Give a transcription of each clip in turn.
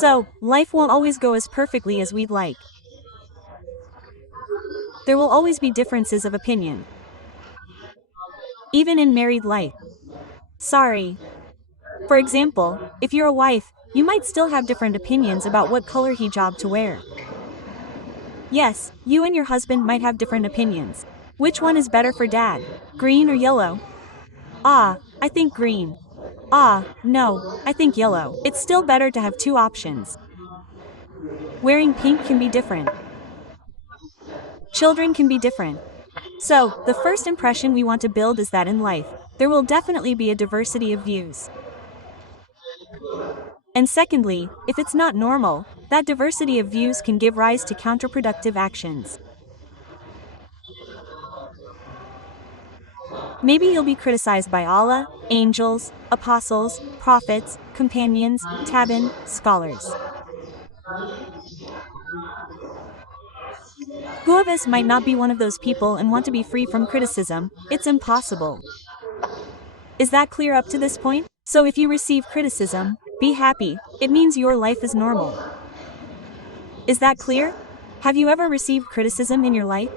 So, life won't always go as perfectly as we'd like. There will always be differences of opinion. Even in married life. Sorry. For example, if you're a wife, you might still have different opinions about what color hijab to wear. Yes, you and your husband might have different opinions. Which one is better for dad? Green or yellow? Ah, I think green. Ah, no, I think yellow. It's still better to have two options. Wearing pink can be different. Children can be different. So, the first impression we want to build is that in life, there will definitely be a diversity of views. And secondly, if it's not normal, that diversity of views can give rise to counterproductive actions. Maybe you'll be criticized by Allah, angels, apostles, prophets, companions, tabi'in, scholars. Who of us might not be one of those people and want to be free from criticism? It's impossible. Is that clear up to this point? So if you receive criticism, be happy, it means your life is normal. Is that clear? Have you ever received criticism in your life?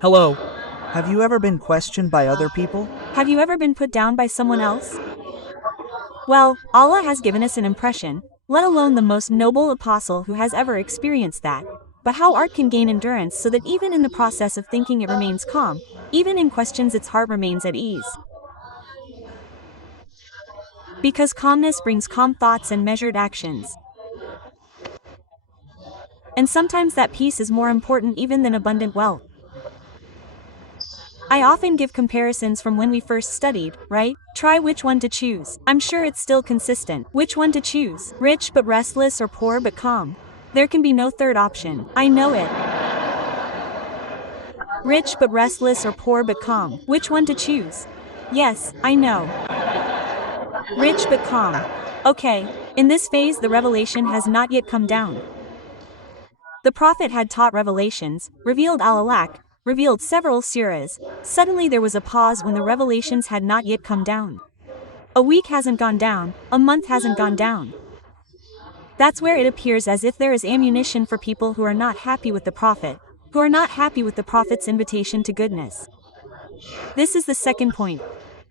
Hello. Have you ever been questioned by other people? Have you ever been put down by someone else? Well, Allah has given us an impression, let alone the most noble apostle who has ever experienced that. But how art can gain endurance so that even in the process of thinking it remains calm, even in questions its heart remains at ease. Because calmness brings calm thoughts and measured actions. And sometimes that peace is more important even than abundant wealth. I often give comparisons from when we first studied, right? Try which one to choose. I'm sure it's still consistent. Which one to choose? Rich but restless or poor but calm? There can be no third option. I know it. Rich but restless or poor but calm? Which one to choose? Yes, I know. Rich but calm. Okay, in this phase the revelation has not yet come down. The Prophet had taught revelations, revealed al-alaq, revealed several surahs. Suddenly there was a pause when the revelations had not yet come down. A week hasn't gone down, a month hasn't gone down. That's where it appears as if there is ammunition for people who are not happy with the Prophet, who are not happy with the Prophet's invitation to goodness. This is the second point.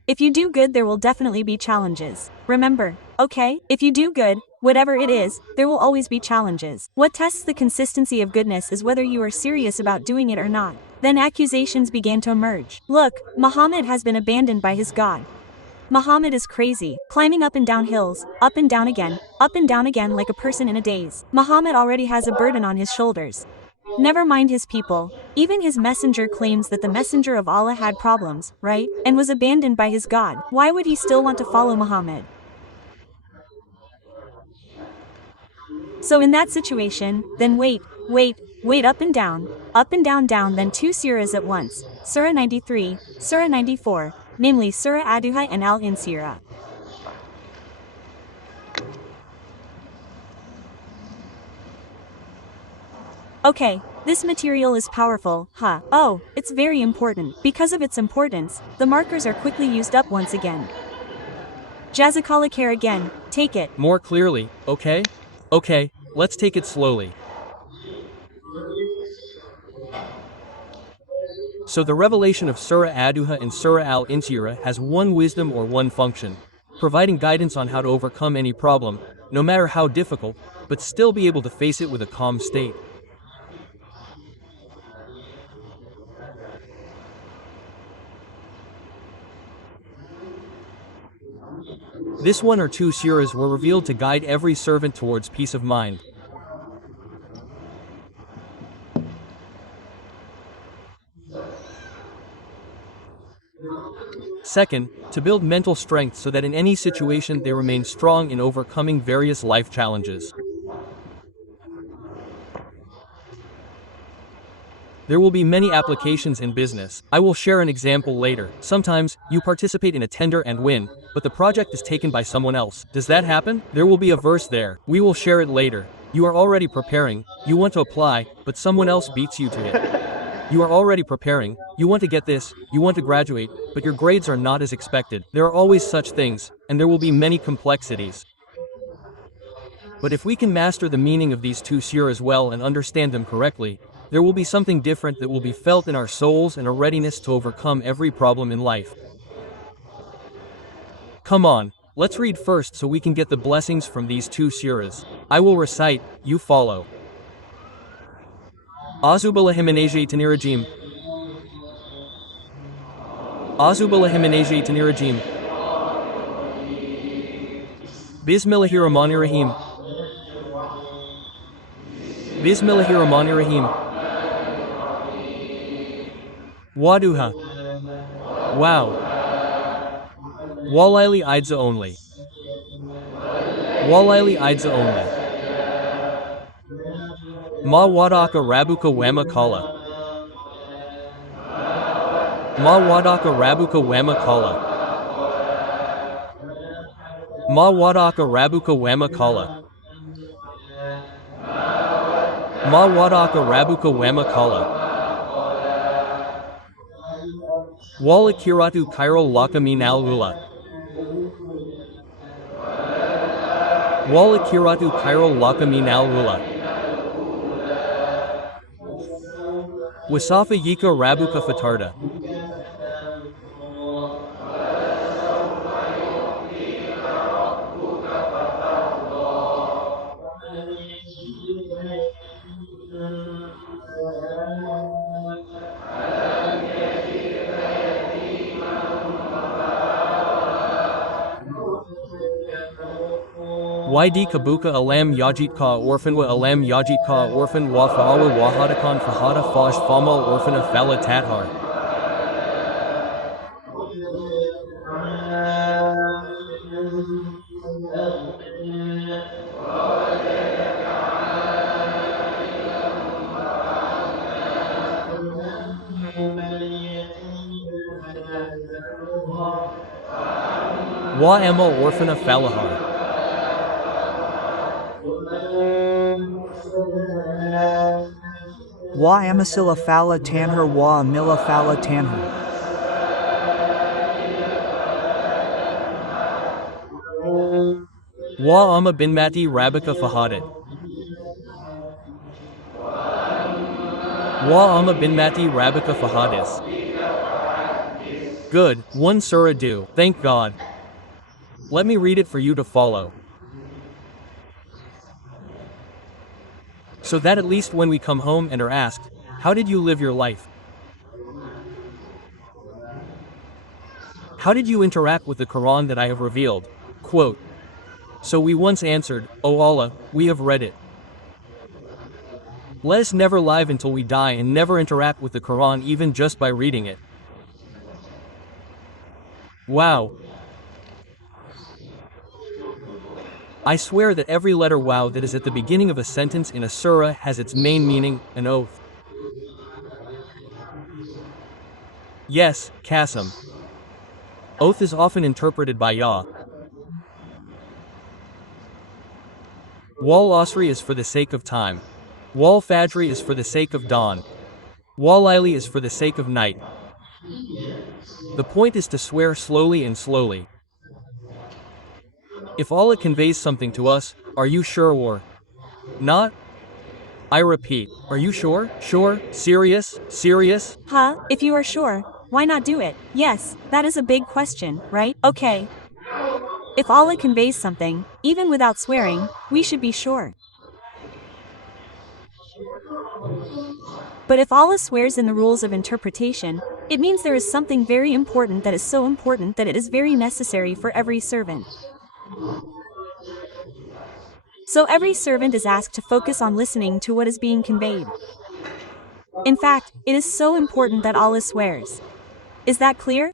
If you do good there will definitely be challenges. Remember, okay? If you do good, whatever it is, there will always be challenges. What tests the consistency of goodness is whether you are serious about doing it or not. Then accusations began to emerge. Look, Muhammad has been abandoned by his God. Muhammad is crazy, climbing up and down hills, up and down again like a person in a daze. Muhammad already has a burden on his shoulders. Never mind his people, even his messenger claims that the messenger of Allah had problems, right? And was abandoned by his God. Why would he still want to follow Muhammad? So in that situation, then wait, up and down, then two surahs at once, Surah 93, Surah 94, namely Surah Hadiah and Al-Insyirah. Okay, this material is powerful, huh? Oh, it's very important. Because of its importance, the markers are quickly used up once again. Jazakallah khair again, take it. More clearly, okay? Okay, let's take it slowly. So the revelation of Surah Hadiah and Surah Al-Insyirah has one wisdom or one function, providing guidance on how to overcome any problem, no matter how difficult, but still be able to face it with a calm state. This one or two surahs were revealed to guide every servant towards peace of mind. Second, to build mental strength so that in any situation they remain strong in overcoming various life challenges. There will be many applications in business. I will share an example later. Sometimes, you participate in a tender and win, but the project is taken by someone else. Does that happen? There will be a verse there. We will share it later. You are already preparing, you want to apply, but someone else beats you to it. You are already preparing, you want to get this, you want to graduate, but your grades are not as expected. There are always such things, and there will be many complexities. But if we can master the meaning of these two surahs well and understand them correctly, there will be something different that will be felt in our souls and a readiness to overcome every problem in life. Come on, let's read first so we can get the blessings from these two surahs. I will recite, you follow. Auzubillahiminashaitanirajim. Auzubillahiminashaitanirajim. Bismillahirrahmanirrahim. Bismillahirrahmanirrahim. Waduha. Wow. Walaili Idza only. Walaili Idza only. Ma wadaka rabuka wama kala. Ma wadaka rabuka wama kala. Ma wadaka rabuka wama kala. Ma wadaka rabuka wama kala. Wala kiratu kairul lakami nalula. Wala kiratu kairul lakami nalula. Wasafa yika rabuka fatarda. YD kabuka alam yajit ka orphan wa alam yajit ka orphan wa fa'awa wahadakan fahada fash famal orphana fala tathar. Wa amal orphana falahar. Wa amasila fala tanher wa amila fala tanher. Wa amma bin mati rabika fahadid. Wa amma bin mati rabika fahadis. Good, one surah do, thank God. Let me read it for you to follow. So that at least when we come home and are asked, how did you live your life? How did you interact with the Quran that I have revealed? Quote. So we once answered, O Allah, we have read it. Let us never live until we die and never interact with the Quran even just by reading it. Wow. I swear that every letter wow that is at the beginning of a sentence in a surah has its main meaning, an oath. Yes, Qasam. Oath is often interpreted by Ya. Wal Asri is for the sake of time. Wal Fajri is for the sake of dawn. Wal Laili is for the sake of night. The point is to swear slowly and slowly. If Allah conveys something to us, are you sure or not? I repeat, are you sure? Sure? Serious? Serious? Huh? If you are sure, why not do it? Yes, that is a big question, right? Okay. If Allah conveys something, even without swearing, we should be sure. But if Allah swears in the rules of interpretation, it means there is something very important that is so important that it is very necessary for every servant. So every servant is asked to focus on listening to what is being conveyed. In fact, it is so important that Allah swears. Is that clear?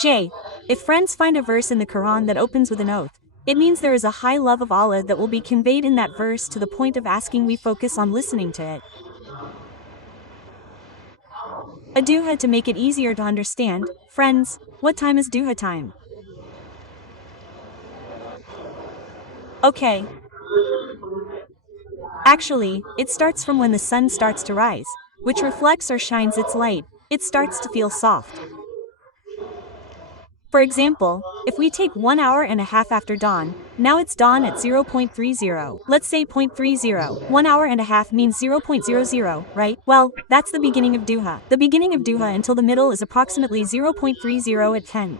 J. If friends find a verse in the Quran that opens with an oath, it means there is a high love of Allah that will be conveyed in that verse to the point of asking we focus on listening to it. A duha to make it easier to understand. Friends, what time is duha time? Okay. Actually, it starts from when the sun starts to rise, which reflects or shines its light. It starts to feel soft. For example, if we take 1 hour and a half after dawn, now it's dawn at 0.30. Let's say 0.30. 1 hour and a half means 0.00, right? Well, that's the beginning of duha. The beginning of duha until the middle is approximately 0.30 at 10.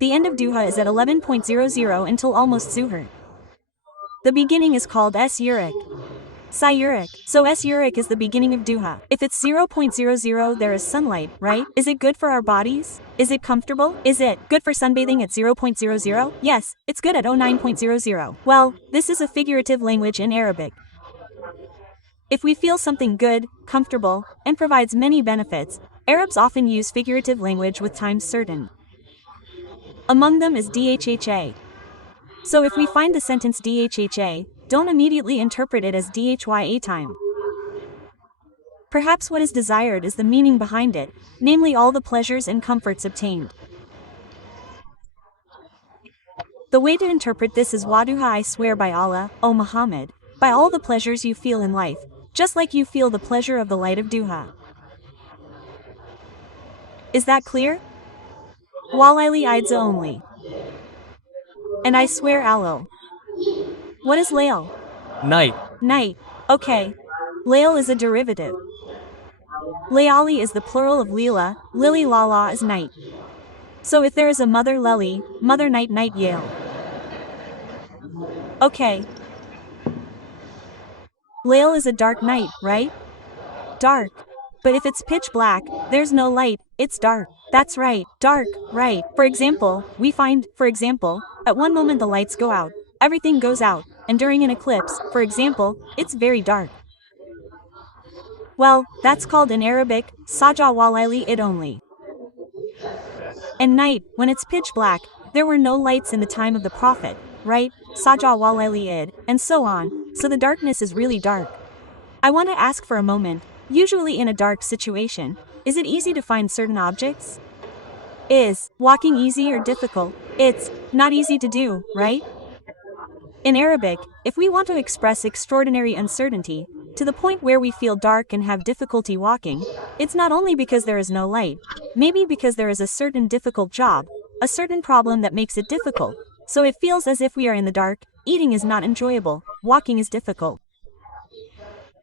The end of duha is at 11.00 until almost zuhr. The beginning is called S-Uric. Sayuric. So S-Uric is the beginning of duha. If it's 0.00 there is sunlight, right? Is it good for our bodies? Is it comfortable? Is it good for sunbathing at 0.00? Yes, it's good at 09.00. Well, this is a figurative language in Arabic. If we feel something good, comfortable, and provides many benefits, Arabs often use figurative language with times certain. Among them is dhha. So if we find the sentence dhha, don't immediately interpret it as dhya time. Perhaps what is desired is the meaning behind it, namely all the pleasures and comforts obtained. The way to interpret this is waduha, I swear by Allah, O Muhammad, by all the pleasures you feel in life, just like you feel the pleasure of the light of duha. Is that clear? Walaili idza only. And I swear Allah. What is layl? Night. Night. Okay. Layl is a derivative. Layali is the plural of lila, lili lala is night. So if there is a mother leli, mother night night yale. Okay. Layl is a dark night, right? Dark. But if it's pitch black, there's no light, it's dark. That's right, dark, right. For example, we find, at one moment the lights go out, everything goes out, and during an eclipse, for example, it's very dark. Well, that's called in Arabic, saja walaili id only. And night, when it's pitch black, there were no lights in the time of the Prophet, right? Saja walaili id, and so on, so the darkness is really dark. I want to ask for a moment, usually in a dark situation, is it easy to find certain objects? Is walking easy or difficult? It's not easy to do, right? In Arabic, if we want to express extraordinary uncertainty, to the point where we feel dark and have difficulty walking, it's not only because there is no light, maybe because there is a certain difficult job, a certain problem that makes it difficult, so it feels as if we are in the dark, eating is not enjoyable, walking is difficult.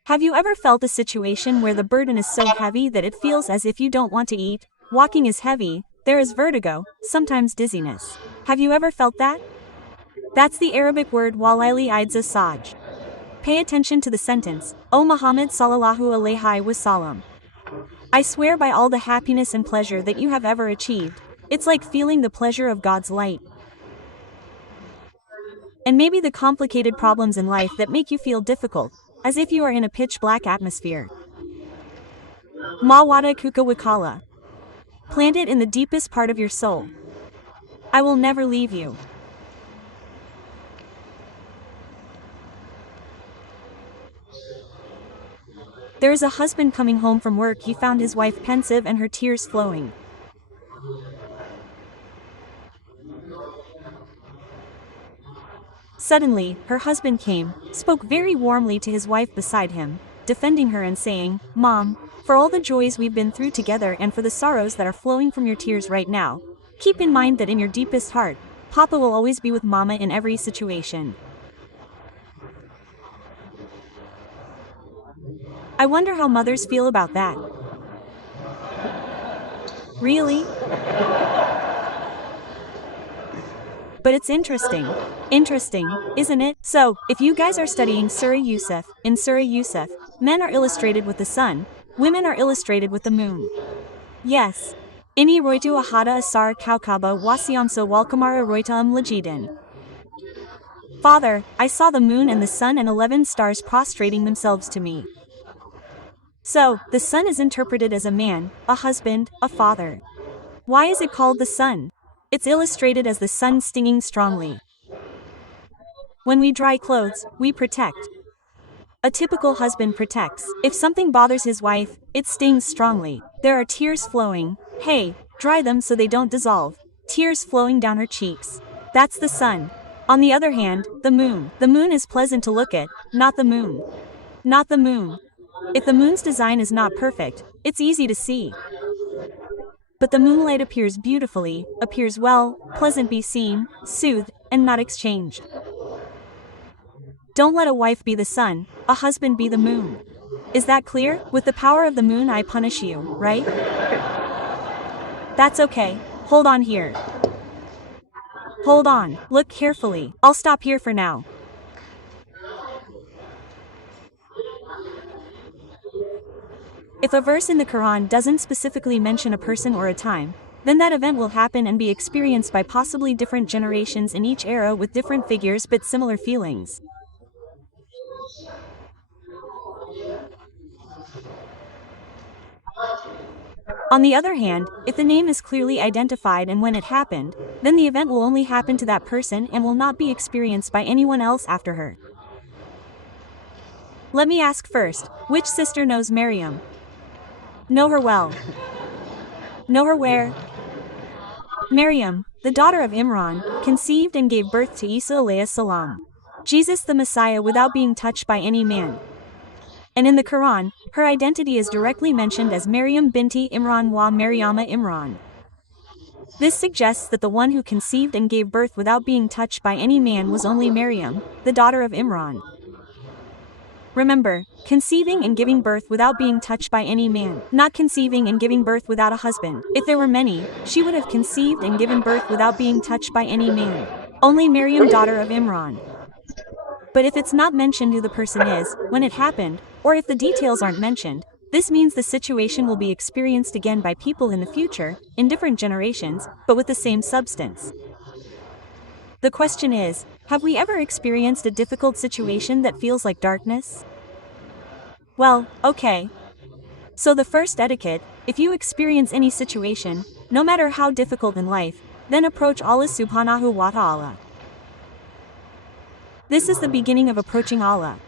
Have you ever felt a situation where the burden is so heavy that it feels as if you don't want to eat? Walking is heavy, there is vertigo, sometimes dizziness. Have you ever felt that? That's the Arabic word walaili idza saj. Pay attention to the sentence, O Muhammad sallallahu alaihi wasallam. I swear by all the happiness and pleasure that you have ever achieved, it's like feeling the pleasure of God's light. And maybe the complicated problems in life that make you feel difficult, as if you are in a pitch-black atmosphere. Mawada kuka wakala. Plant it in the deepest part of your soul. I will never leave you. There is a husband coming home from work. He found his wife pensive and her tears flowing. Suddenly, her husband came, spoke very warmly to his wife beside him, defending her and saying, Mom, for all the joys we've been through together and for the sorrows that are flowing from your tears right now, keep in mind that in your deepest heart, Papa will always be with Mama in every situation. I wonder how mothers feel about that. Really? But it's interesting, isn't it? So, if you guys are studying Surah Yusuf, in Surah Yusuf, men are illustrated with the sun, women are illustrated with the moon. Yes. Ini roitu ahada asar kaukaba wasiamsa walkamara roitaam lajidin. Father, I saw the moon and the sun and 11 stars prostrating themselves to me. So, the sun is interpreted as a man, a husband, a father. Why is it called the sun? It's illustrated as the sun stinging strongly. When we dry clothes, we protect. A typical husband protects. If something bothers his wife, it stings strongly. There are tears flowing. Hey, dry them so they don't dissolve. Tears flowing down her cheeks. That's the sun. On the other hand, the moon. The moon is pleasant to look at, not the moon. Not the moon. If the moon's design is not perfect, it's easy to see. But the moonlight appears beautifully, appears well, pleasant be seen, soothed, and not exchanged. Don't let a wife be the sun, a husband be the moon. Is that clear? With the power of the moon I punish you, right? That's okay. Hold on here. Hold on, look carefully. I'll stop here for now. If a verse in the Quran doesn't specifically mention a person or a time, then that event will happen and be experienced by possibly different generations in each era with different figures but similar feelings. On the other hand, if the name is clearly identified and when it happened, then the event will only happen to that person and will not be experienced by anyone else after her. Let me ask first, which sister knows Maryam? Know her well. Know her where? Maryam, the daughter of Imran, conceived and gave birth to Isa alayhi salam, Jesus the Messiah, without being touched by any man. And in the Quran, her identity is directly mentioned as Maryam binti Imran wa Maryama Imran. This suggests that the one who conceived and gave birth without being touched by any man was only Maryam, the daughter of Imran. Remember, conceiving and giving birth without being touched by any man, not conceiving and giving birth without a husband. If there were many, she would have conceived and given birth without being touched by any man. Only Maryam, daughter of Imran. But if it's not mentioned who the person is, when it happened, or if the details aren't mentioned, this means the situation will be experienced again by people in the future, in different generations, but with the same substance. The question is, have we ever experienced a difficult situation that feels like darkness? Well, okay. So the first etiquette, if you experience any situation, no matter how difficult in life, then approach Allah subhanahu wa ta'ala. This is the beginning of approaching Allah.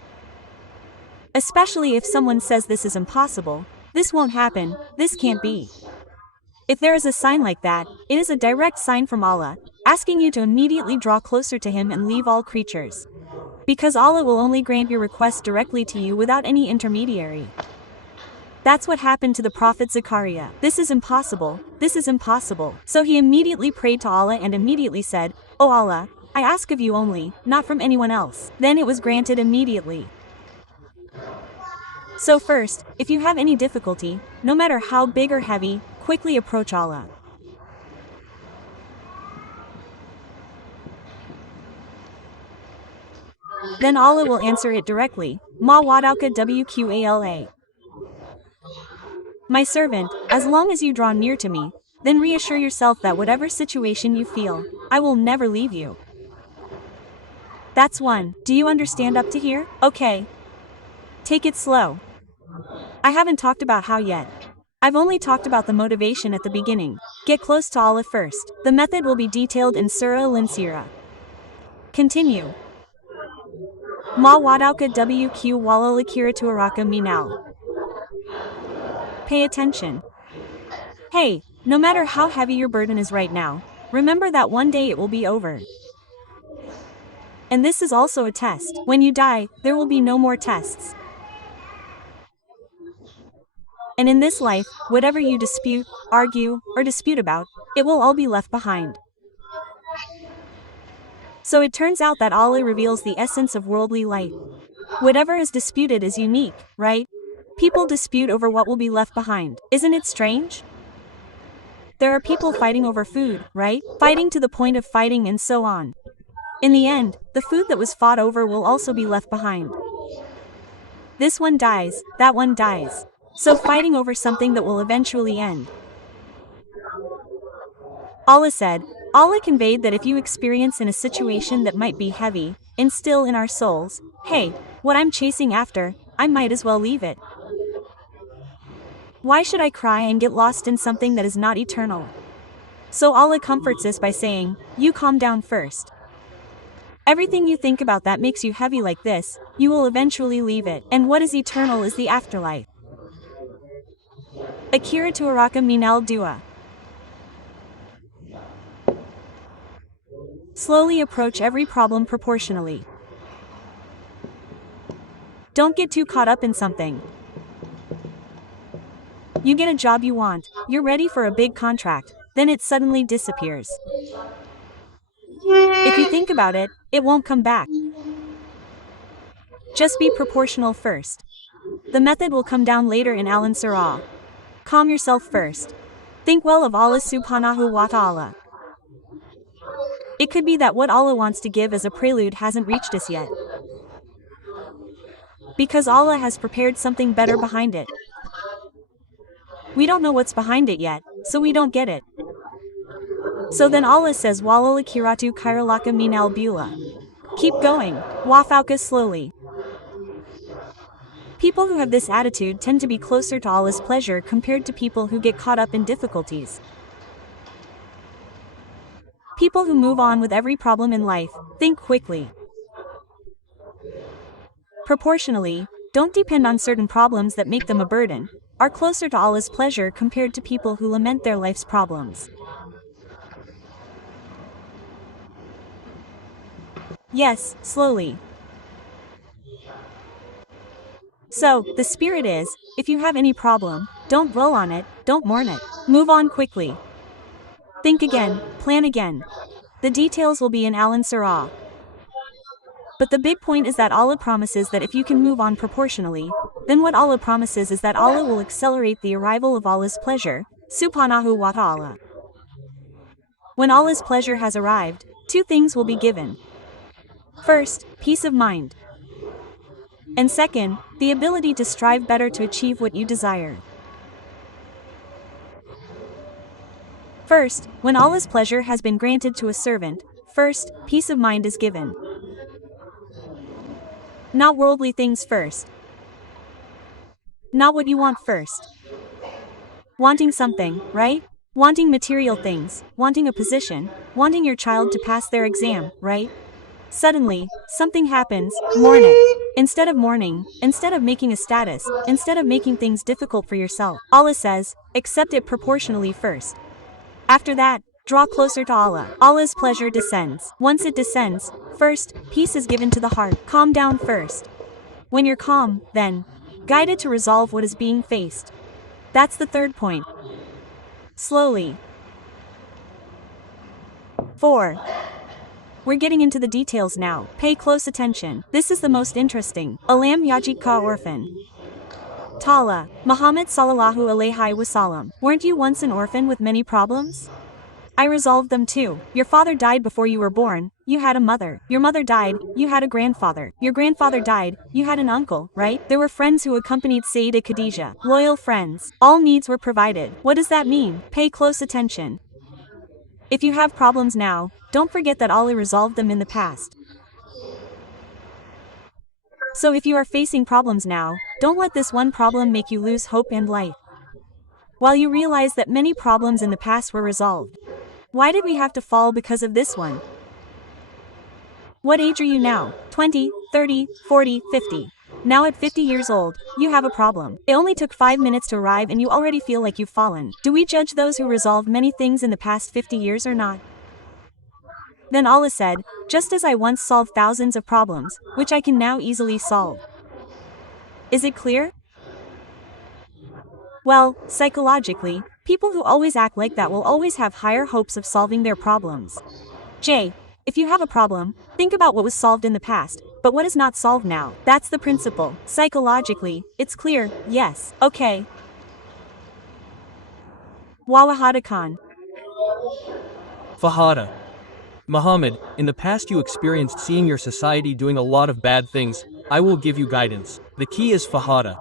Especially if someone says this is impossible, this won't happen, this can't be. If there is a sign like that, it is a direct sign from Allah, asking you to immediately draw closer to Him and leave all creatures. Because Allah will only grant your request directly to you without any intermediary. That's what happened to the Prophet Zechariah. This is impossible, this is impossible. So he immediately prayed to Allah and immediately said, "O Allah, I ask of you only, not from anyone else." Then it was granted immediately. So first, if you have any difficulty, no matter how big or heavy, quickly approach Allah. Then Allah will answer it directly. Ma wadauka wqala. My servant, as long as you draw near to me, then reassure yourself that whatever situation you feel, I will never leave you. That's one. Do you understand up to here? Okay. Take it slow. I haven't talked about how yet. I've only talked about the motivation at the beginning. Get close to Allah first. The method will be detailed in Surah Al-Insyirah. Continue. Ma wadauka wq wala lakiratu araka minal. Pay attention. Hey, no matter how heavy your burden is right now, remember that one day it will be over. And this is also a test. When you die, there will be no more tests. And in this life, whatever you dispute, argue, or dispute about, it will all be left behind. So it turns out that Allah reveals the essence of worldly life. Whatever is disputed is unique, right? People dispute over what will be left behind. Isn't it strange? There are people fighting over food, right? Fighting to the point of fighting and so on. In the end, the food that was fought over will also be left behind. This one dies, that one dies. So fighting over something that will eventually end. Allah said, Allah conveyed that if you experience in a situation that might be heavy, instill in our souls, hey, what I'm chasing after, I might as well leave it. Why should I cry and get lost in something that is not eternal? So Allah comforts us by saying, you calm down first. Everything you think about that makes you heavy like this, you will eventually leave it. And what is eternal is the afterlife. Akira to Araka Minal Dua. Slowly approach every problem proportionally. Don't get too caught up in something. You get a job you want, you're ready for a big contract, then it suddenly disappears. If you think about it, it won't come back. Just be proportional first. The method will come down later in Al-Insyirah. Calm yourself first. Think well of Allah subhanahu wa ta'ala. It could be that what Allah wants to give as a prelude hasn't reached us yet. Because Allah has prepared something better behind it. We don't know what's behind it yet, so we don't get it. So then Allah says walal kiratu kairalaka min al bula. Keep going, wafauka slowly. People who have this attitude tend to be closer to Allah's pleasure compared to people who get caught up in difficulties. People who move on with every problem in life, think quickly. Proportionally, don't depend on certain problems that make them a burden, are closer to Allah's pleasure compared to people who lament their life's problems. Yes, slowly. So, the spirit is, if you have any problem, don't dwell on it, don't mourn it. Move on quickly. Think again, plan again. The details will be in Al-Insyirah. But the big point is that Allah promises that if you can move on proportionally, then what Allah promises is that Allah will accelerate the arrival of Allah's pleasure, subhanahu wa ta'ala. When Allah's pleasure has arrived, two things will be given. First, peace of mind. And second, the ability to strive better to achieve what you desire. First, when Allah's pleasure has been granted to a servant, first, peace of mind is given. Not worldly things first. Not what you want first. Wanting something, right? Wanting material things, wanting a position, wanting your child to pass their exam, right? Suddenly, something happens, mourn it. Instead of mourning, instead of making a status, instead of making things difficult for yourself, Allah says, accept it proportionally first. After that, draw closer to Allah. Allah's pleasure descends. Once it descends, first, peace is given to the heart. Calm down first. When you're calm, then, guided to resolve what is being faced. That's the third point. Slowly. 4. We're getting into the details now. Pay close attention. This is the most interesting. Alam yajid ka orphan. Tala, Muhammad sallallahu alayhi wasallam. Weren't you once an orphan with many problems? I resolved them too. Your father died before you were born, you had a mother. Your mother died, you had a grandfather. Your grandfather died, you had an uncle, right? There were friends who accompanied Sayyidah Khadija. Loyal friends. All needs were provided. What does that mean? Pay close attention. If you have problems now, don't forget that Allah resolved them in the past. So if you are facing problems now, don't let this one problem make you lose hope and life. While you realize that many problems in the past were resolved. Why did we have to fall because of this one? What age are you now? 20, 30, 40, 50. Now at 50 years old, you have a problem. It only took 5 minutes to arrive and you already feel like you've fallen. Do we judge those who resolved many things in the past 50 years or not? Then Allah said, just as I once solved thousands of problems, which I can now easily solve. Is it clear? Well, psychologically, people who always act like that will always have higher hopes of solving their problems. J. If you have a problem, think about what was solved in the past, but what is not solved now. That's the principle. Psychologically, it's clear, yes, okay. Wawahada Khan. Fahada. Muhammad, in the past you experienced seeing your society doing a lot of bad things. I will give you guidance. The key is Fahada.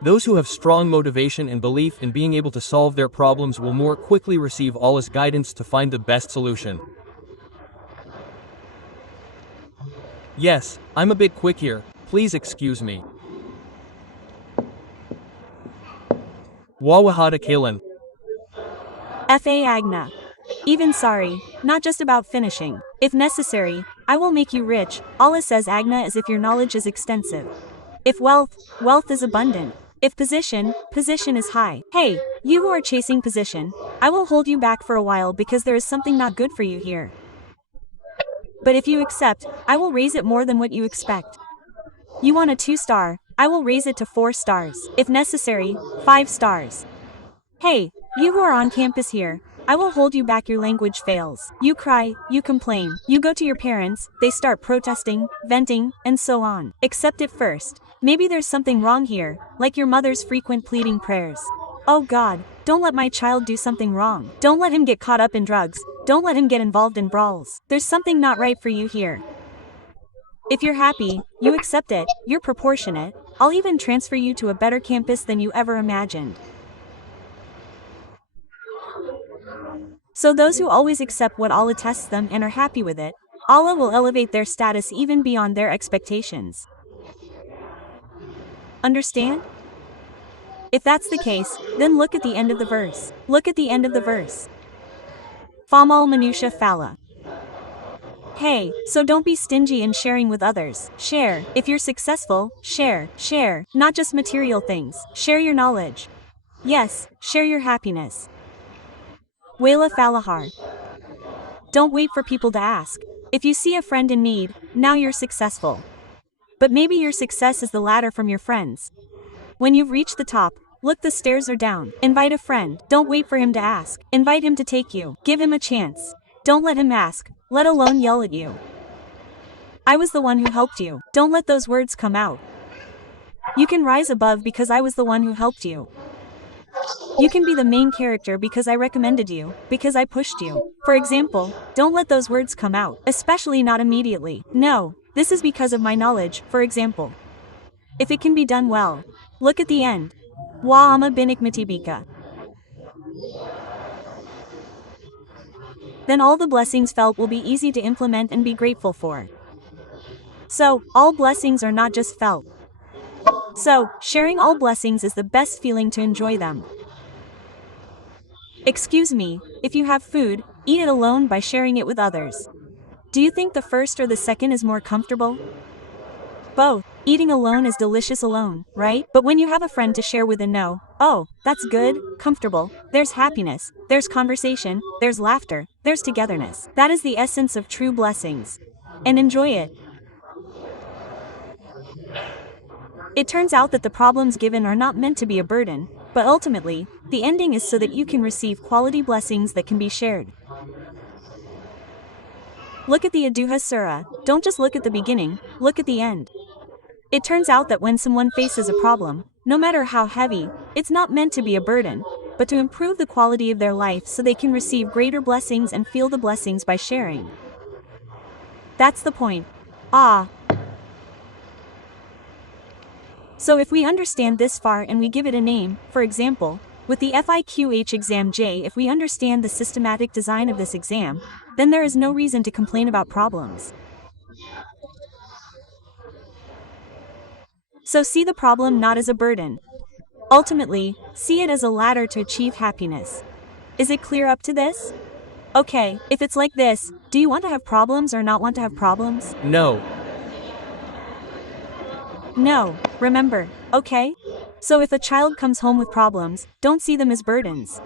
Those who have strong motivation and belief in being able to solve their problems will more quickly receive Allah's guidance to find the best solution. Yes, I'm a bit quick here, please excuse me. Wawahada Kalan. Fa Agna. Even sorry, not just about finishing. If necessary, I will make you rich. Allah says Agna as if your knowledge is extensive. If wealth, wealth is abundant. If position, position is high. Hey, you who are chasing position, I will hold you back for a while because there is something not good for you here. But if you accept, I will raise it more than what you expect. You want a 2-star, I will raise it to 4 stars. If necessary, 5 stars. Hey, you who are on campus here, I will hold you back. Your language fails. You cry, you complain, you go to your parents, they start protesting, venting, and so on. Accept it first. Maybe there's something wrong here, like your mother's frequent pleading prayers. Oh God, don't let my child do something wrong. Don't let him get caught up in drugs. Don't let him get involved in brawls. There's something not right for you here. If you're happy, you accept it, you're proportionate, I'll even transfer you to a better campus than you ever imagined. So those who always accept what Allah tests them and are happy with it, Allah will elevate their status even beyond their expectations. Understand? If that's the case, then look at the end of the verse. Look at the end of the verse. Famal manusha fala. Hey, so don't be stingy in sharing with others. Share. If you're successful, share. Share. Not just material things. Share your knowledge. Yes, share your happiness. Wala falahar. Don't wait for people to ask. If you see a friend in need, now you're successful. But maybe your success is the ladder from your friends. When you've reached the top, look, the stairs are down. Invite a friend. Don't wait for him to ask. Invite him to take you. Give him a chance. Don't let him ask, let alone yell at you. I was the one who helped you. Don't let those words come out. You can rise above because I was the one who helped you. You can be the main character because I recommended you, because I pushed you. For example, don't let those words come out, especially not immediately. No, this is because of my knowledge, for example. If it can be done well, look at the end. Wa ama binikmatibika. Then all the blessings felt will be easy to implement and be grateful for. So, all blessings are not just felt. So, sharing all blessings is the best feeling to enjoy them. Excuse me, if you have food, eat it alone by sharing it with others. Do you think the first or the second is more comfortable? Both. Eating alone is delicious alone, right? But when you have a friend to share with and know, oh, that's good, comfortable, there's happiness, there's conversation, there's laughter, there's togetherness. That is the essence of true blessings. And enjoy it. It turns out that the problems given are not meant to be a burden, but ultimately, the ending is so that you can receive quality blessings that can be shared. Look at the Aduha Surah, don't just look at the beginning, look at the end. It turns out that when someone faces a problem, no matter how heavy, it's not meant to be a burden, but to improve the quality of their life so they can receive greater blessings and feel the blessings by sharing. That's the point. Ah. So if we understand this far and we give it a name, for example, with the FIQH exam J, if we understand the systematic design of this exam, then there is no reason to complain about problems. So see the problem not as a burden. Ultimately, see it as a ladder to achieve happiness. Is it clear up to this? Okay, if it's like this, do you want to have problems or not want to have problems? No. No, remember, okay? So if a child comes home with problems, don't see them as burdens.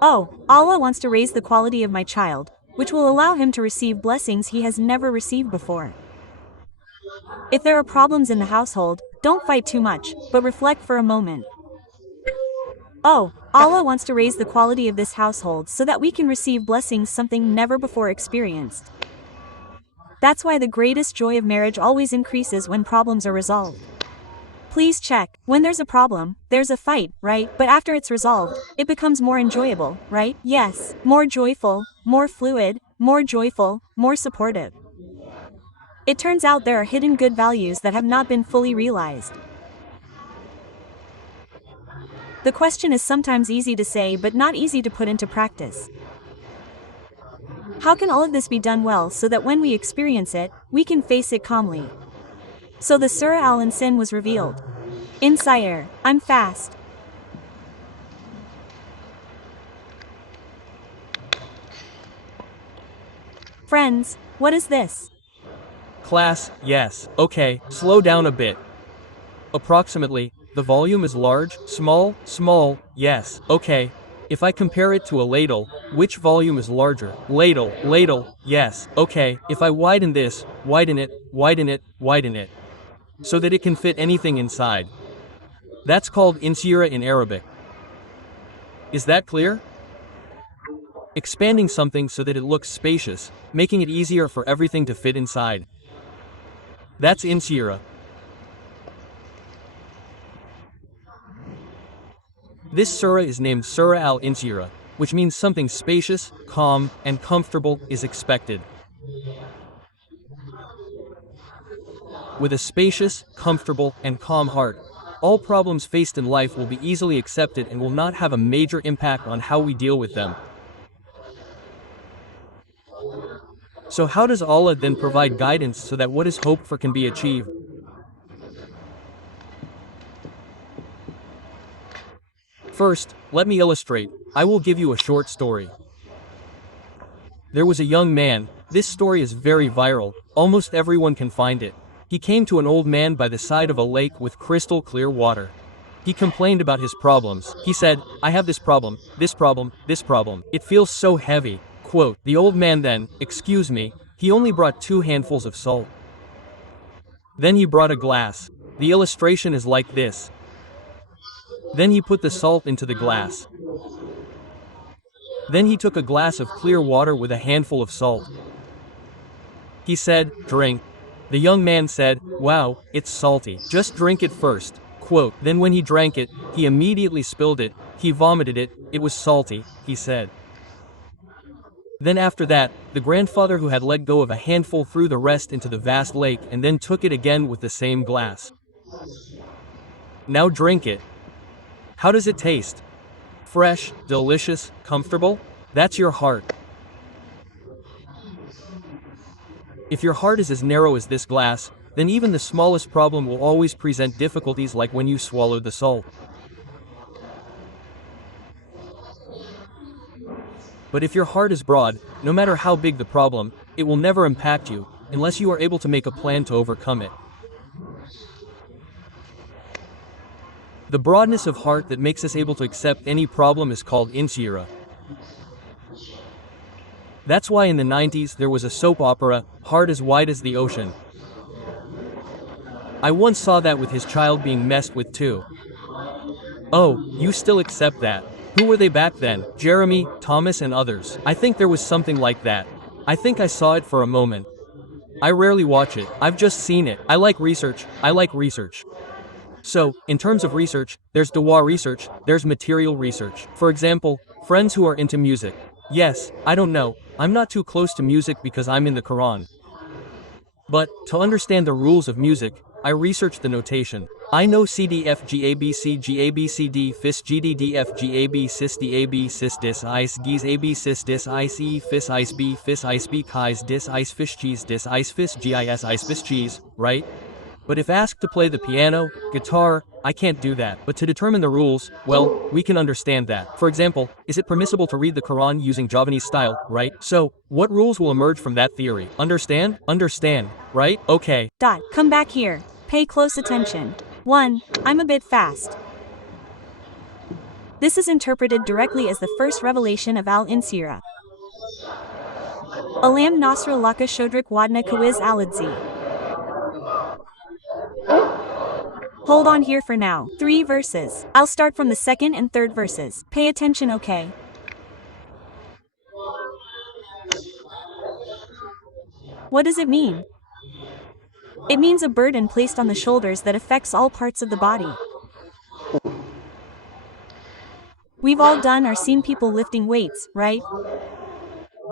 Oh, Allah wants to raise the quality of my child, which will allow him to receive blessings he has never received before. If there are problems in the household, don't fight too much, but reflect for a moment. Oh, Allah wants to raise the quality of this household so that we can receive blessings something never before experienced. That's why the greatest joy of marriage always increases when problems are resolved. Please check, when there's a problem, there's a fight, right? But after it's resolved, it becomes more enjoyable, right? Yes, more joyful, more fluid, more joyful, more supportive. It turns out there are hidden good values that have not been fully realized. The question is sometimes easy to say but not easy to put into practice. How can all of this be done well so that when we experience it, we can face it calmly? So the Surah Al-Insyirah was revealed. Insyirah, I'm fast. Friends, what is this? Class, yes. Okay, slow down a bit. Approximately, the volume is large, small, small, yes, okay. If I compare it to a ladle, which volume is larger? Ladle, ladle, yes, okay. If I widen this, widen it, widen it, widen it. so that it can fit anything inside. That's called Insyirah in Arabic. Is that clear? Expanding something so that it looks spacious, making it easier for everything to fit inside. That's Insyirah. This surah is named Surah Al-Insyirah, which means something spacious, calm, and comfortable is expected. With a spacious, comfortable, and calm heart, all problems faced in life will be easily accepted and will not have a major impact on how we deal with them. So how does Allah then provide guidance so that what is hoped for can be achieved? First, let me illustrate. I will give you a short story. There was a young man. This story is very viral. Almost everyone can find it. He came to an old man by the side of a lake with crystal clear water. He complained about his problems. He said, I have this problem, this problem, this problem. It feels so heavy. Quote, the old man then, excuse me, he only brought 2 handfuls of salt. Then he brought a glass. The illustration is like this. Then he put the salt into the glass. Then he took a glass of clear water with a handful of salt. He said, drink. The young man said, wow, it's salty. Just drink it first. Quote, then when he drank it, he immediately spilled it, he vomited it, it was salty, he said. Then after that, the grandfather who had let go of a handful threw the rest into the vast lake and then took it again with the same glass. Now drink it. How does it taste? Fresh, delicious, comfortable? That's your heart. If your heart is as narrow as this glass, then even the smallest problem will always present difficulties, like when you swallowed the salt. But if your heart is broad, no matter how big the problem, it will never impact you, unless you are able to make a plan to overcome it. The broadness of heart that makes us able to accept any problem is called Insyirah. That's why in the 90s there was a soap opera, Heart as Wide as the Ocean. I once saw that with his child being messed with too. Oh, you still accept that? Who were they back then? Jeremy, Thomas and others. I think there was something like that. I think I saw it for a moment. I rarely watch it. I've just seen it. I like research. So, in terms of research, there's dawah research, there's material research. For example, friends who are into music. Yes, I don't know, I'm not too close to music because I'm in the Quran. But, to understand the rules of music, I researched the notation. I know C D F G A B C G A B C D Fis G D D F G A B Cis D A B Cis Dis Ice Gis A B Cis Dis Ice E Fis Ice B Kais Dis Ice Fish Cheese Dis Ice Fis GIS Ice Fis Cheese, right? But if asked to play the piano, guitar, I can't do that. But to determine the rules, well, we can understand that. For example, is it permissible to read the Quran using Javanese style, right? So, what rules will emerge from that theory? Understand? Understand, right? Okay. Come back here. Pay close attention. 1. I'm a bit fast. This is interpreted directly as the first revelation of Al-Insyirah. Alam Nasra Laka Shodrik Wadna Kawiz Aladzi. Hold on here for now. 3 verses. I'll start from the 2nd and 3rd verses. Pay attention, okay? What does it mean? It means a burden placed on the shoulders that affects all parts of the body. We've all done or seen people lifting weights, right?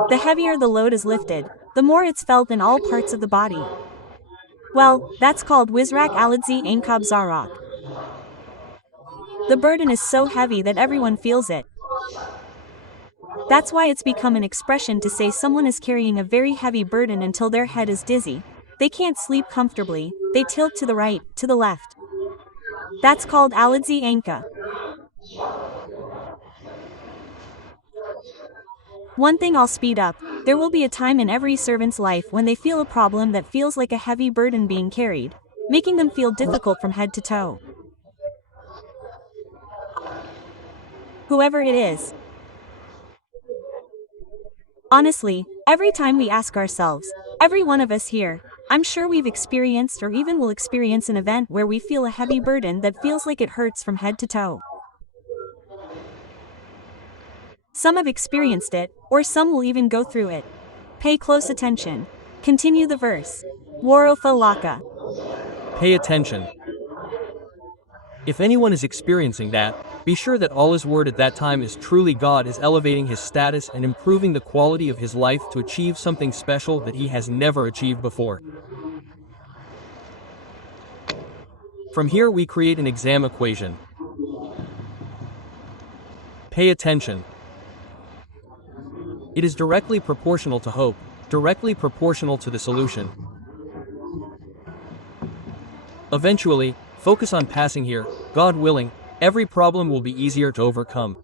The heavier the load is lifted, the more it's felt in all parts of the body. Well, that's called Wizrak Aladzi Ainkab Zarak. The burden is so heavy that everyone feels it. That's why it's become an expression to say someone is carrying a very heavy burden until their head is dizzy. They can't sleep comfortably, they tilt to the right, to the left. That's called Aladzi Ainka. One thing I'll speed up, there will be a time in every servant's life when they feel a problem that feels like a heavy burden being carried, making them feel difficult from head to toe. Whoever it is. Honestly, every time we ask ourselves, every one of us here, I'm sure we've experienced or even will experience an event where we feel a heavy burden that feels like it hurts from head to toe. Some have experienced it, or some will even go through it. Pay close attention. Continue the verse. Warofa laka. Pay attention. If anyone is experiencing that, be sure that all his word at that time is truly God is elevating his status and improving the quality of his life to achieve something special that he has never achieved before. From here we create an exam equation. Pay attention. It is directly proportional to hope, directly proportional to the solution. Eventually, focus on passing here, God willing, every problem will be easier to overcome.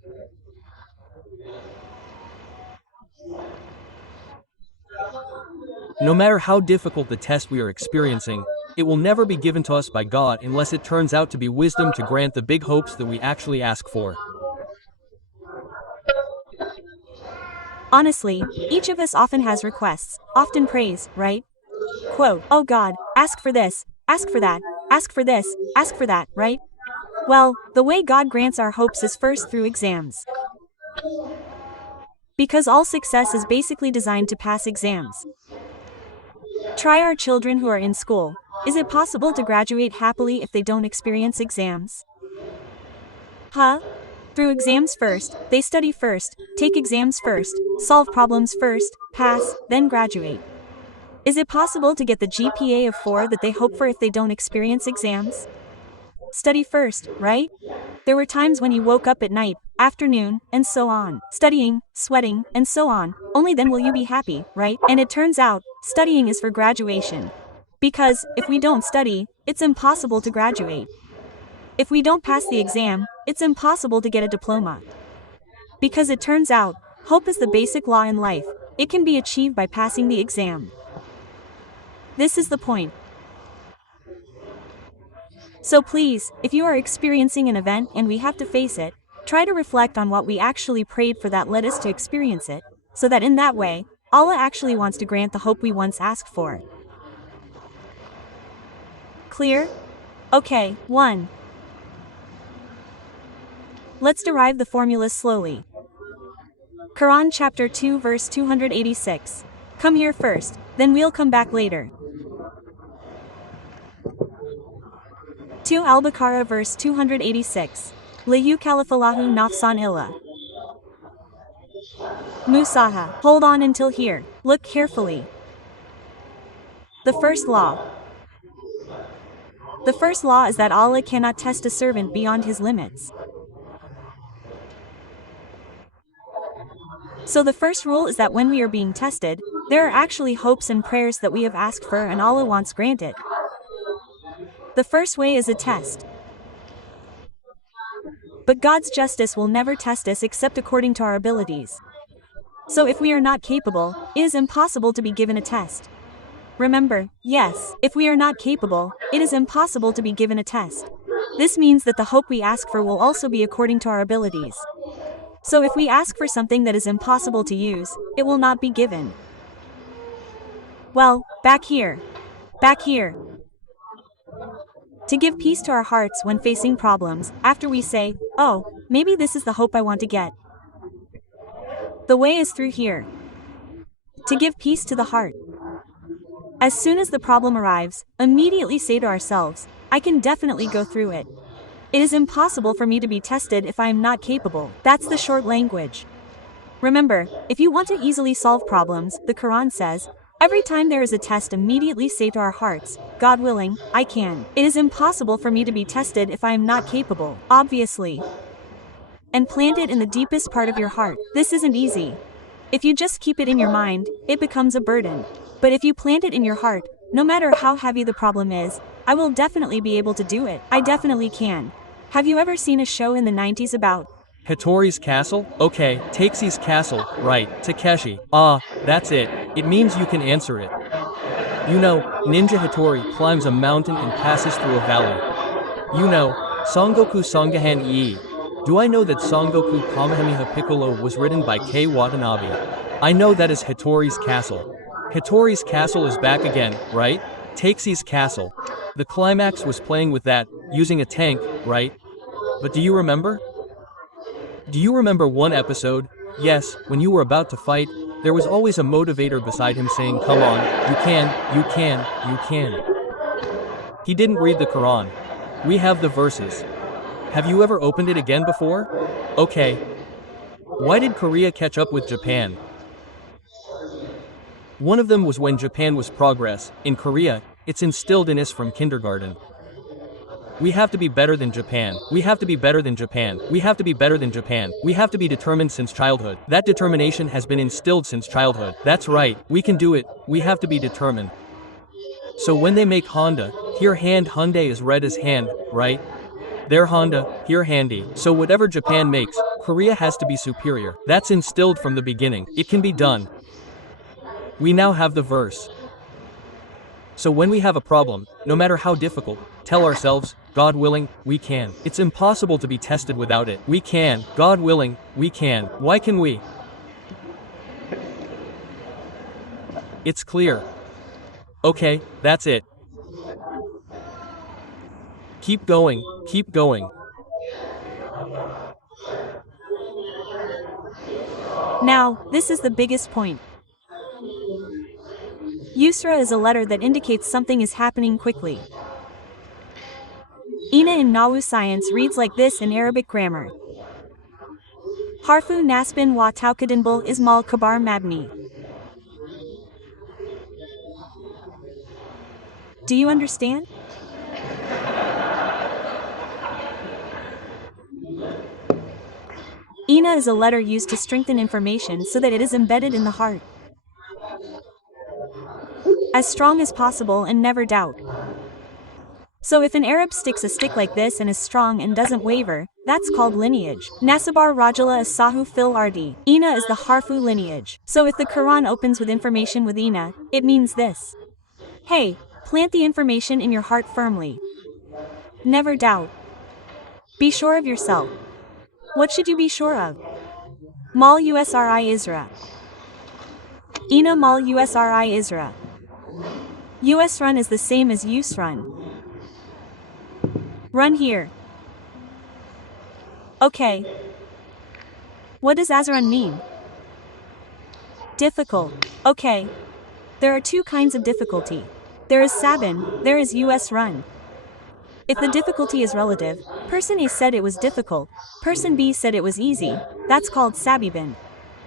No matter how difficult the test we are experiencing, it will never be given to us by God unless it turns out to be wisdom to grant the big hopes that we actually ask for. Honestly, each of us often has requests, often prays, right? Quote, oh God, ask for this, ask for that, ask for this, ask for that, right? Well, the way God grants our hopes is first through exams. Because all success is basically designed to pass exams. Try our children who are in school. Is it possible to graduate happily if they don't experience exams? Huh? Through exams first, they study first, take exams first, solve problems first, pass, then graduate. Is it possible to get the GPA of 4 that they hope for if they don't experience exams? Study first, right? There were times when you woke up at night, afternoon, and so on, studying, sweating, and so on. Only then will you be happy, right? And it turns out, studying is for graduation. Because, if we don't study, it's impossible to graduate. If we don't pass the exam, it's impossible to get a diploma. Because it turns out, hope is the basic law in life. It can be achieved by passing the exam. This is the point. So please, if you are experiencing an event and we have to face it, try to reflect on what we actually prayed for that led us to experience it, so that in that way, Allah actually wants to grant the hope we once asked for. Clear? Okay, 1. Let's derive the formulas slowly. Quran chapter 2 verse 286. Come here first, then we'll come back later. 2 Al-Baqarah verse 286. La yukallifulahu nafsan illa Musaha. Hold on until here. Look carefully. The first law. The first law is that Allah cannot test a servant beyond his limits. So the first rule is that when we are being tested, there are actually hopes and prayers that we have asked for and Allah wants granted. The first way is a test. But God's justice will never test us except according to our abilities. So if we are not capable, it is impossible to be given a test. Remember, yes, if we are not capable, it is impossible to be given a test. This means that the hope we ask for will also be according to our abilities. So if we ask for something that is impossible to use, it will not be given. Well, back here. Back here. To give peace to our hearts when facing problems, after we say, oh, maybe this is the hope I want to get. The way is through here. To give peace to the heart. As soon as the problem arrives, immediately say to ourselves, I can definitely go through it. It is impossible for me to be tested if I am not capable. That's the short language. Remember, if you want to easily solve problems, the Quran says, every time there is a test, immediately say to our hearts, God willing, I can. It is impossible for me to be tested if I am not capable, obviously. And plant it in the deepest part of your heart. This isn't easy. If you just keep it in your mind, it becomes a burden. But if you plant it in your heart, no matter how heavy the problem is, I will definitely be able to do it. I definitely can. Have you ever seen a show in the 90s about Hattori's castle? Okay, Takesi's castle, right, Takeshi. Ah, that's it. It means you can answer it. You know, Ninja Hattori climbs a mountain and passes through a valley. You know, Songoku Sangahan Ii. Do I know that Songoku Kamehameha Piccolo was written by Kei Watanabe? I know that is Hattori's castle. Hattori's castle is back again, right? Takesi's castle. The climax was playing with that, using a tank, right? But do you remember? Do you remember one episode? Yes, when you were about to fight, there was always a motivator beside him saying, come on, you can, you can, you can. He didn't read the Quran. We have the verses. Have you ever opened it again before? Okay. Why did Korea catch up with Japan? One of them was when Japan was progress. In Korea, it's instilled in us from kindergarten. We have to be better than Japan. We have to be better than Japan. We have to be better than Japan. We have to be determined since childhood. That determination has been instilled since childhood. That's right, we can do it. We have to be determined. So when they make Honda, here hand Hyundai is read as hand, right? They're Honda, here handy. So whatever Japan makes, Korea has to be superior. That's instilled from the beginning. It can be done. We now have the verse. So when we have a problem, no matter how difficult, tell ourselves, God willing, we can. It's impossible to be tested without it. We can. God willing, we can. Why can we? It's clear. Okay, that's it. Keep going, keep going. Now, this is the biggest point. Yusra is a letter that indicates something is happening quickly. Ina in Nawu science reads like this in Arabic grammar. Harfu nasbin wa taukadinbul ismal kabar mabni. Do you understand? Ina is a letter used to strengthen information so that it is embedded in the heart. As strong as possible and never doubt. So if an Arab sticks a stick like this and is strong and doesn't waver, that's called lineage. Nasabar Rajala as-Sahu fil Ardi. Ina is the Harfu lineage. So if the Quran opens with information with Ina, it means this. Hey, plant the information in your heart firmly. Never doubt. Be sure of yourself. What should you be sure of? Mal Usri Isra. Ina Mal Usri Isra. US run is the same as use run. Run here. Okay. What does Azrun mean? Difficult. Okay. There are two kinds of difficulty. There is Sabin, there is US run. If the difficulty is relative, person A said it was difficult, person B said it was easy, that's called Sabibin.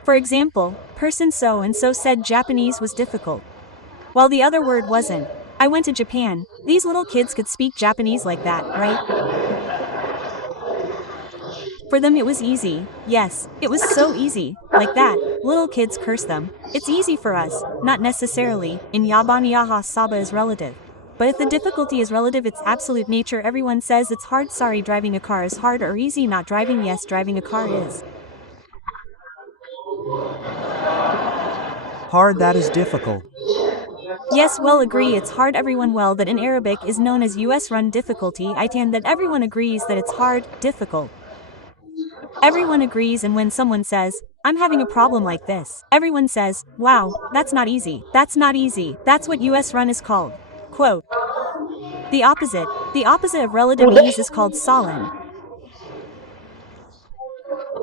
For example, person so and so said Japanese was difficult, while the other word wasn't. I went to Japan, these little kids could speak Japanese like that, right? For them it was easy, yes, it was so easy, like that, little kids curse them. It's easy for us, not necessarily, in Yabaniyaha Saba is relative. But if the difficulty is relative, its absolute nature, everyone says it's hard. Sorry, driving a car is hard or easy, not driving. Yes, driving a car is Hard, that is difficult. Yes, well agree it's hard. Everyone well that in Arabic is known as US run difficulty. Itan that everyone agrees that it's hard, difficult. Everyone agrees, and when someone says, I'm having a problem like this, everyone says, wow, that's not easy. That's not easy. That's what US run is called. Quote. The opposite of relative ease is called Salin.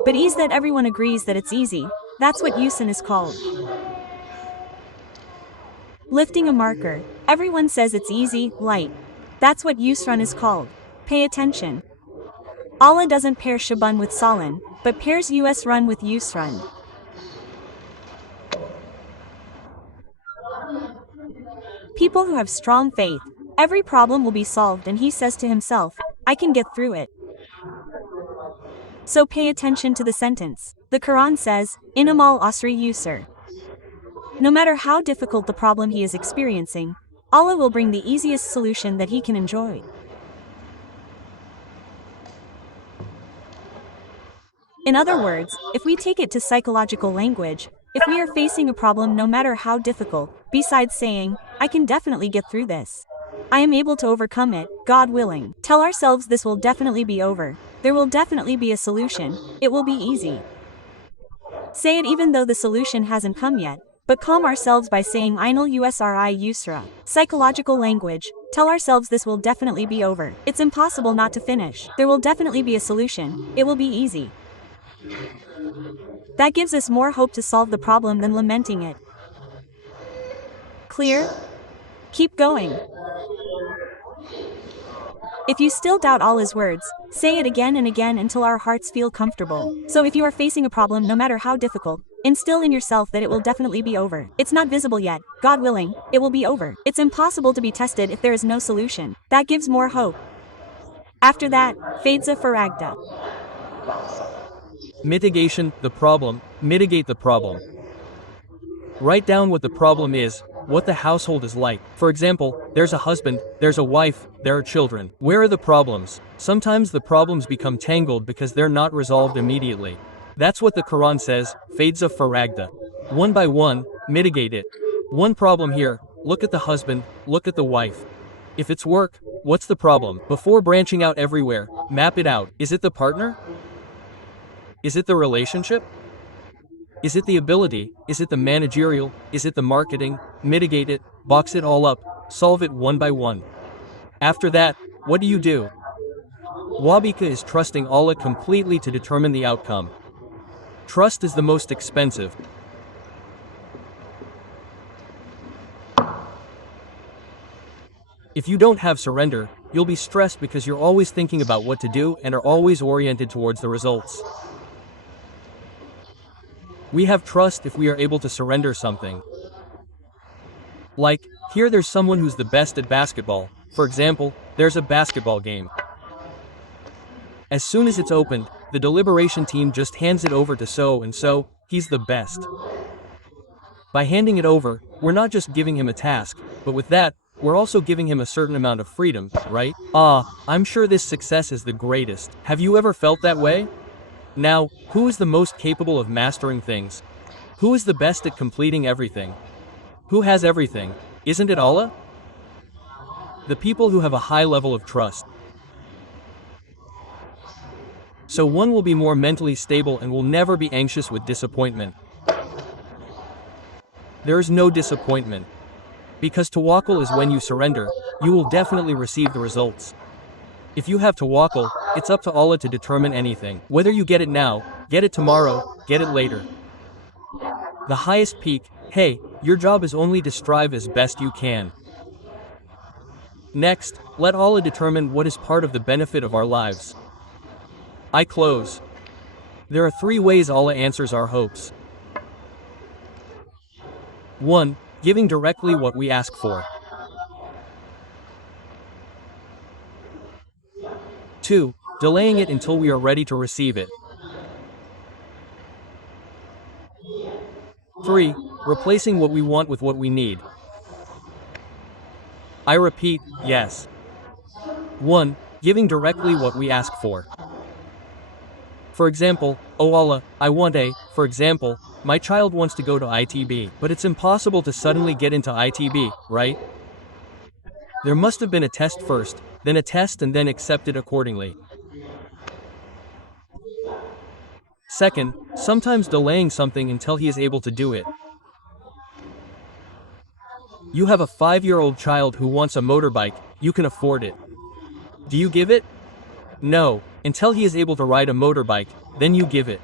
But ease that everyone agrees that it's easy, that's what Yusin is called. Lifting a marker, everyone says it's easy, light. That's what Yusrun is called. Pay attention. Allah doesn't pair Shaban with Salin, but pairs US run with Yusrun. People who have strong faith, every problem will be solved, and he says to himself, I can get through it. So pay attention to the sentence. The Quran says, Inamal Asri Yusr. No matter how difficult the problem he is experiencing, Allah will bring the easiest solution that he can enjoy. In other words, if we take it to psychological language, if we are facing a problem no matter how difficult, besides saying, I can definitely get through this, I am able to overcome it, God willing, tell ourselves this will definitely be over, there will definitely be a solution, it will be easy. Say it even though the solution hasn't come yet, but calm ourselves by saying Ainul Usri Yusra. Psychological language. Tell ourselves this will definitely be over. It's impossible not to finish. There will definitely be a solution. It will be easy. That gives us more hope to solve the problem than lamenting it. Clear? Keep going. If you still doubt Allah's words, say it again and again until our hearts feel comfortable. So if you are facing a problem, no matter how difficult, instill in yourself that it will definitely be over. It's not visible yet. God willing, it will be over. It's impossible to be tested if there is no solution. That gives more hope. After that, Faidza Faragda. Mitigation, the problem, mitigate the problem. Write down what the problem is, what the household is like. For example, there's a husband, there's a wife, there are children. Where are the problems? Sometimes the problems become tangled because they're not resolved immediately. That's what the Quran says, Faidza Faragda. One by one, mitigate it. One problem here, look at the husband, look at the wife. If it's work, what's the problem? Before branching out everywhere, map it out. Is it the partner? Is it the relationship? Is it the ability? Is it the managerial? Is it the marketing? Mitigate it, box it all up, solve it one by one. After that, what do? Wabika is trusting Allah completely to determine the outcome. Trust is the most expensive. If you don't have surrender, you'll be stressed because you're always thinking about what to do and are always oriented towards the results. We have trust if we are able to surrender something. Like, here there's someone who's the best at basketball. For example, there's a basketball game. As soon as it's opened, the deliberation team just hands it over to so-and-so, he's the best. By handing it over, we're not just giving him a task, but with that, we're also giving him a certain amount of freedom, right? I'm sure this success is the greatest. Have you ever felt that way? Now, who is the most capable of mastering things? Who is the best at completing everything? Who has everything? Isn't it Allah? The people who have a high level of trust. So one will be more mentally stable and will never be anxious with disappointment. There is no disappointment. Because tawakkul is when you surrender, you will definitely receive the results. If you have tawakkul, it's up to Allah to determine anything. Whether you get it now, get it tomorrow, get it later. The highest peak, hey, your job is only to strive as best you can. Next, let Allah determine what is part of the benefit of our lives. I close. There are 3 ways Allah answers our hopes. 1. Giving directly what we ask for. 2. Delaying it until we are ready to receive it. 3. Replacing what we want with what we need. I repeat, yes. 1. Giving directly what we ask for. For example, oh Allah, I want for example, my child wants to go to ITB, but it's impossible to suddenly get into ITB, right? There must have been a test first, then a test and then accepted accordingly. Second, sometimes delaying something until he is able to do it. You have a 5-year-old child who wants a motorbike, you can afford it. Do you give it? No, until he is able to ride a motorbike, then you give it.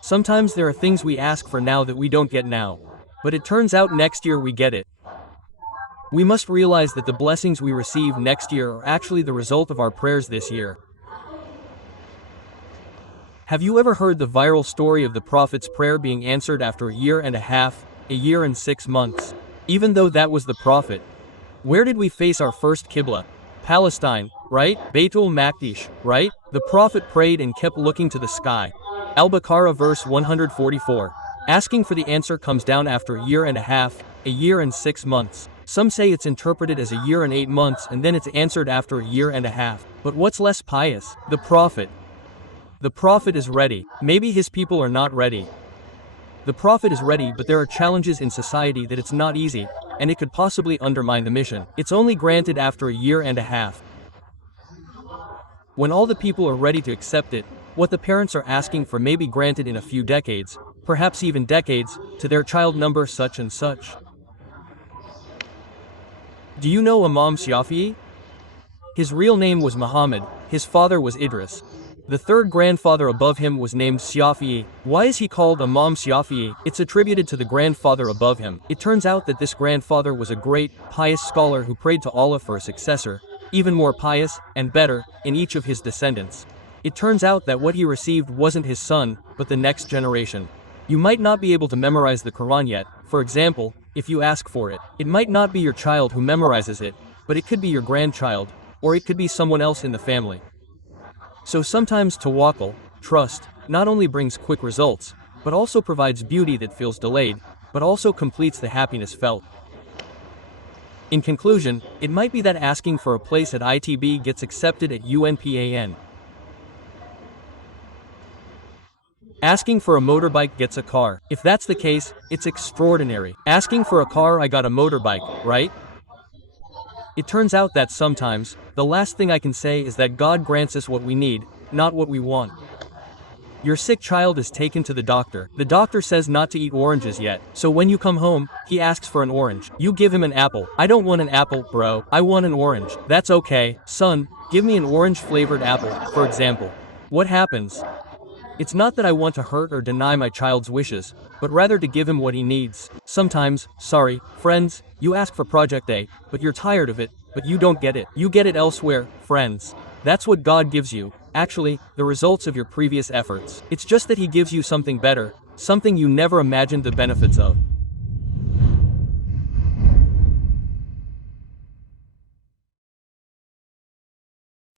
Sometimes there are things we ask for now that we don't get now, but it turns out next year we get it. We must realize that the blessings we receive next year are actually the result of our prayers this year. Have you ever heard the viral story of the Prophet's prayer being answered after a year and a half, a year and 6 months? Even though that was the Prophet. Where did we face our first Qibla? Palestine, right? Baitul Maqdis, right? The Prophet prayed and kept looking to the sky. Al-Baqarah verse 144. Asking for the answer comes down after a year and a half, a year and 6 months. Some say it's interpreted as a year and 8 months and then it's answered after a year and a half. But what's less pious? The Prophet. The Prophet is ready. Maybe his people are not ready. The Prophet is ready, but there are challenges in society that it's not easy, and it could possibly undermine the mission. It's only granted after a year and a half. When all the people are ready to accept it, What the parents are asking for may be granted in a few decades, perhaps even decades, to their child number such and such. Do you know Imam Shafi'i? His real name was Muhammad, his father was Idris. The third grandfather above him was named Shafi'i. Why is he called Imam Shafi'i? It's attributed to the grandfather above him. It turns out that this grandfather was a great, pious scholar who prayed to Allah for a successor, even more pious, and better, in each of his descendants. It turns out that what he received wasn't his son, but the next generation. You might not be able to memorize the Quran yet, for example, if you ask for it. It might not be your child who memorizes it, but it could be your grandchild, or it could be someone else in the family. So sometimes tawakkul, trust, not only brings quick results, but also provides beauty that feels delayed, but also completes the happiness felt. In conclusion, it might be that asking for a place at ITB gets accepted at UNPAN. Asking for a motorbike gets a car. If that's the case, it's extraordinary. Asking for a car, I got a motorbike, right? It turns out that sometimes, the last thing I can say is that God grants us what we need, not what we want. Your sick child is taken to the doctor. The doctor says not to eat oranges yet, so when you come home, he asks for an orange. You give him an apple. I don't want an apple, bro. I want an orange. That's okay, son, give me an orange-flavored apple, for example. What happens? It's not that I want to hurt or deny my child's wishes, but rather to give him what he needs. Sometimes, sorry, friends, you ask for Project A, but you're tired of it, but you don't get it. You get it elsewhere, friends. That's what God gives you, actually, the results of your previous efforts. It's just that He gives you something better, something you never imagined the benefits of.